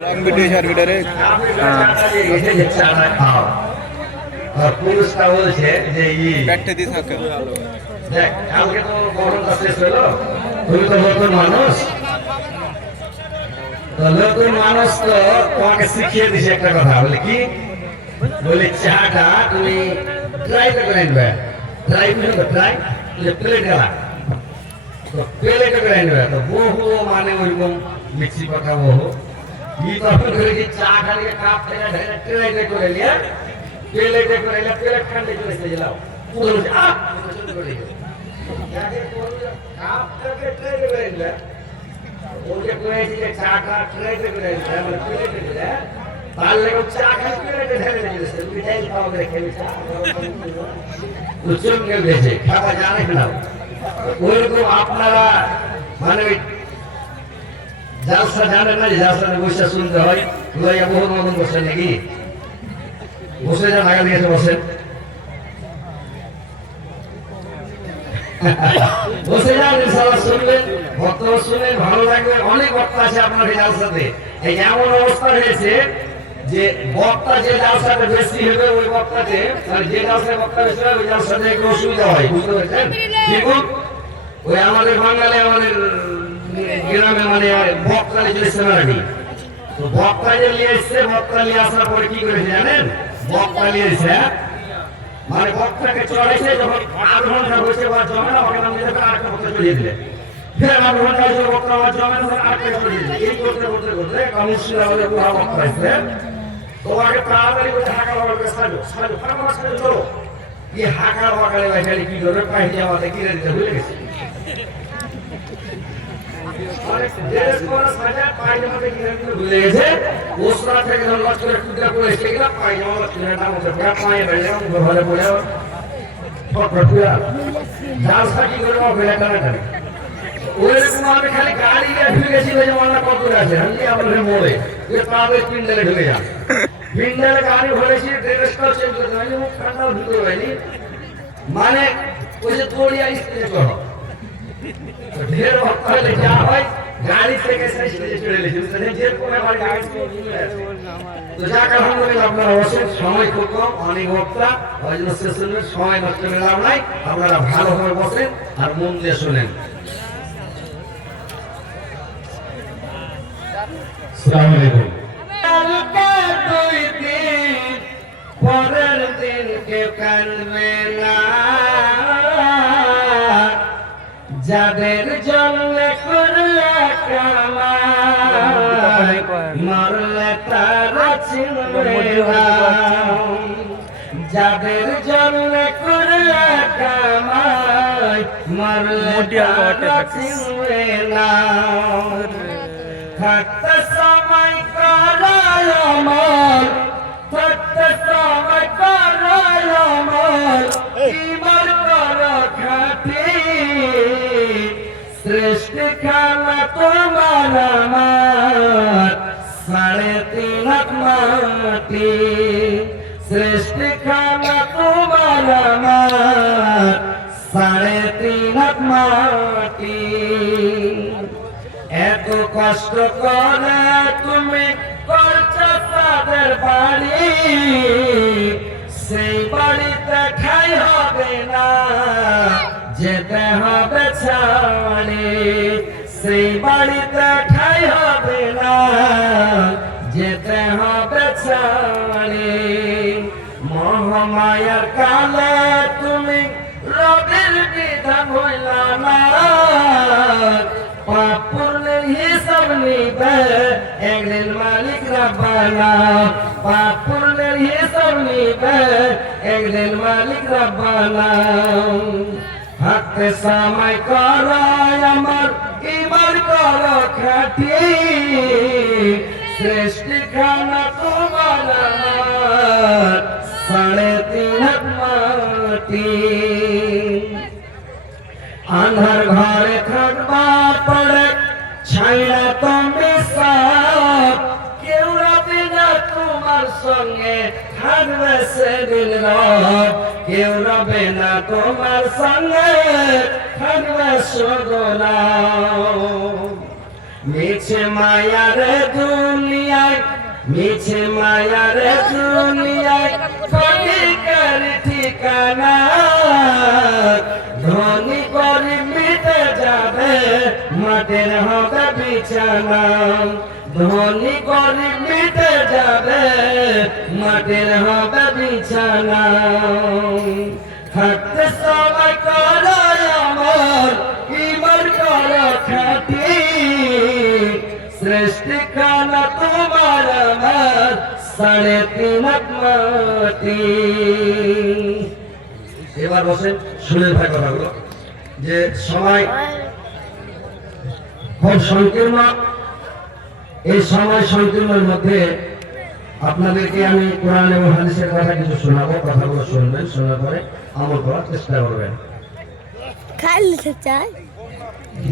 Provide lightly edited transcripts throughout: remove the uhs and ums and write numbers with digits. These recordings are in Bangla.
ভিডিও শেয়ার ভিডিও রে পুরুষটা বলছে যে ব্যাটে দিয়ে থাকে দেখ কালকে তো গরমটা শেষ হলো তুমি তো নতুন মানুষ তো নতুন মানুষ তো তোমাকে শিখিয়ে দিছে একটা কথা বলে কি বলে চাটা তুমি ট্রাই করে নেবে ট্রাই করবে ট্রাই প্লেট গেলা তো প্লেটে করে নেবে তো বহু মানে ওইরকম মিক্সি কথা বহু ই তখন করে কি চা খালি কাপ থেকে ঢেলে ট্রাইতে করে নিয়ে প্লেটে করে নিয়ে প্লেট খান্ডে করে দিয়ে দাও পুরো আ করে দিও যাকে কাপ থেকে ট্রাইতে করে নিলে ওকে কইছি যে চা কা ট্রাইতে করে নিলে মানে প্লেটে করে তার লাগে চা খাই প্লেটে ঢেলে দিয়েছে তুমি যাই খাও করে খেয়ে চা উচ্চম কে বেজে খাওয়া জানে না ওইরকম আপনারা মানে জালসা জানেন না জালসা বসে শুনতে হয় লইয়া বহু মতন বসেন নাকি বসে যান আগে দিয়েছে বসেন বসে যান ইনশাআল্লাহ শুনবেন বক্তব্য শুনবেন ভালো লাগবে অনেক বক্তা আছে আপনার এই জালসাতে এই এমন অবস্থা হয়েছে যে বক্তা যে জালসাতে বেশি হবে ওই বক্তাতে মানে যে জালসায় বক্তা বেশি হবে ওই জালসাতে একটু অসুবিধা হয় বুঝতে পারছেন দেখুন ওই আমাদের বাঙালি আমাদের গ্রামে মানে বক্তালে চলে সেনারানি তো বক্তা যে নিয়ে এসছে বক্তা নিয়ে আসার পরে কি করেছে জানেন বক্তা নিয়ে এসে মানে বক্তাকে চড়েছে যখন 8 ঘন্টা বসে বা জমে না ওখানে আমি দেখে আরেকটা বক্তা চড়িয়ে দিলে ফের 8 ঘন্টা বসে বক্তা আবার জমে না আরেকটা চড়িয়ে দিলে এই করতে করতে করতে কামুশিরা বলে পুরো বক্তা এসে তো আগে তাড়াতাড়ি করে হাঁকা বাবাকে সাজো সাজো ফাটাফাট সাজো চলো এই হাঁকা বাবাকে বাইরে কি করবে পাহিয়ে আমাদের কিনে দিতে ভুলে গেছে ওসরা থেকে লক্ষ করে কুদরা করে সেগুলা পায়জামা লক্ষ্মীটা মধ্যে পুরা পায়ে বেড়ে ঘরে পড়ে ফটফটিয়া জালসা কি করে ফেলে টানা টানে ওইরকম আমি খালি গাড়ি নিয়ে ঢুকে গেছি ওই জমানা কত আছে আমি আপনাদের মোড়ে যে তাদের পিন্ডালে ঢুকে যান পিন্ডালে গাড়ি ভরেছি ড্রেসটাও চেঞ্জ করতে হয়নি মুখ ঠান্ডাও ঢুকে হয়নি মানে ওই যে দৌড়িয়া স্ত্রী করো ঢের ভক্ত হলে যা হয় গাড়ি থেকে স্টেজে চলে এসেছে যে কোনো বাড়ি গাড়ি তো যাক আলহামদুলিল্লাহ আপনারা অবশ্যই সময় খুব কম অনেক বক্তা ওই জন্য সেশনের সময় নষ্ট করে লাভ নাই আপনারা ভালোভাবে বসেন আর মন দিয়ে শোনেন আসসালামু আলাইকুম পরের দিন কেউ কানবে না যাদের জন্য করলে কামাই মরলে তারা চিনবে না যাদের জন্য করলে কামাই মরলে তারা চিনবে না থাকতে সময় করায় আমার থাকতে সময় করায় আমার ইমান কর খাটি শ্রেষ্ঠ খানা তোমার আমার 3.5 হাত মাটি শ্রেষ্ঠ খানা তোমার আমার 3.5 হাত মাটি এত কষ্ট করে তুমি করছো তাদের বাড়ি সেই বাড়িতে খাই হবে না যেতে হবে ছাড়ে সেই বাড়িতে ঠাই হবে না যেতে হবে ছাড়ে মহামায়ার কালে তুমি রবির বিধান হইলা না পাপ পুণ্যের হিসাব নিবে একদিন মালিক রাব্বানা পাপ পুণ্যের হিসাব নিবে একদিন মালিক রাব্বানা হাতে সময় করায় আমার ইমান করো খাটি শ্রেষ্ঠ খানা তোমার আমার 3.5 হাত মাটি আন্ধার ঘরে থাকবার পরে ছাইড়া তুমি সব কেউ রবে না তোমার সঙ্গে থাকবে সেদিন রব কেউ রবে না তোমার সঙ্গে থাকবে সদনা মিছে মায়ার দুনিয়ায়, মিছে মায়ার দুনিয়ায় কলিকার ঠিকানা। ধনী গরিব মিটে যাবে, মাটির হবে বিছানা। ধনী গরিব মিটে যাবে, মাটির হবে বিছানা। থাকতে সবাই করো আমার, ইমান করো খাটি। সৃষ্টি খানা তোমার আমার, 3.5 মাটি। এবার বসেন, শুনে ভাই কথাগুলো যে সময় খুব সংকীর্ণ। এই সময় সংকীর্ণের মধ্যে আপনাদেরকে আমি কোরআন এবং হাদিসের কথা কিছু শোনাবো। কথাগুলো শুনবেন, শোনার পরে আমল করার চেষ্টা করবেন।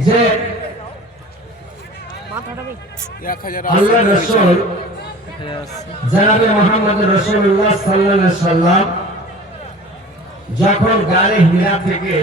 যে আল্লাহ রাসূল জনাবে মুহাম্মদ রাসূলুল্লাহ সাল্লাল্লাহু আলাইহি সাল্লাম যখন গায়ে হীরা থেকে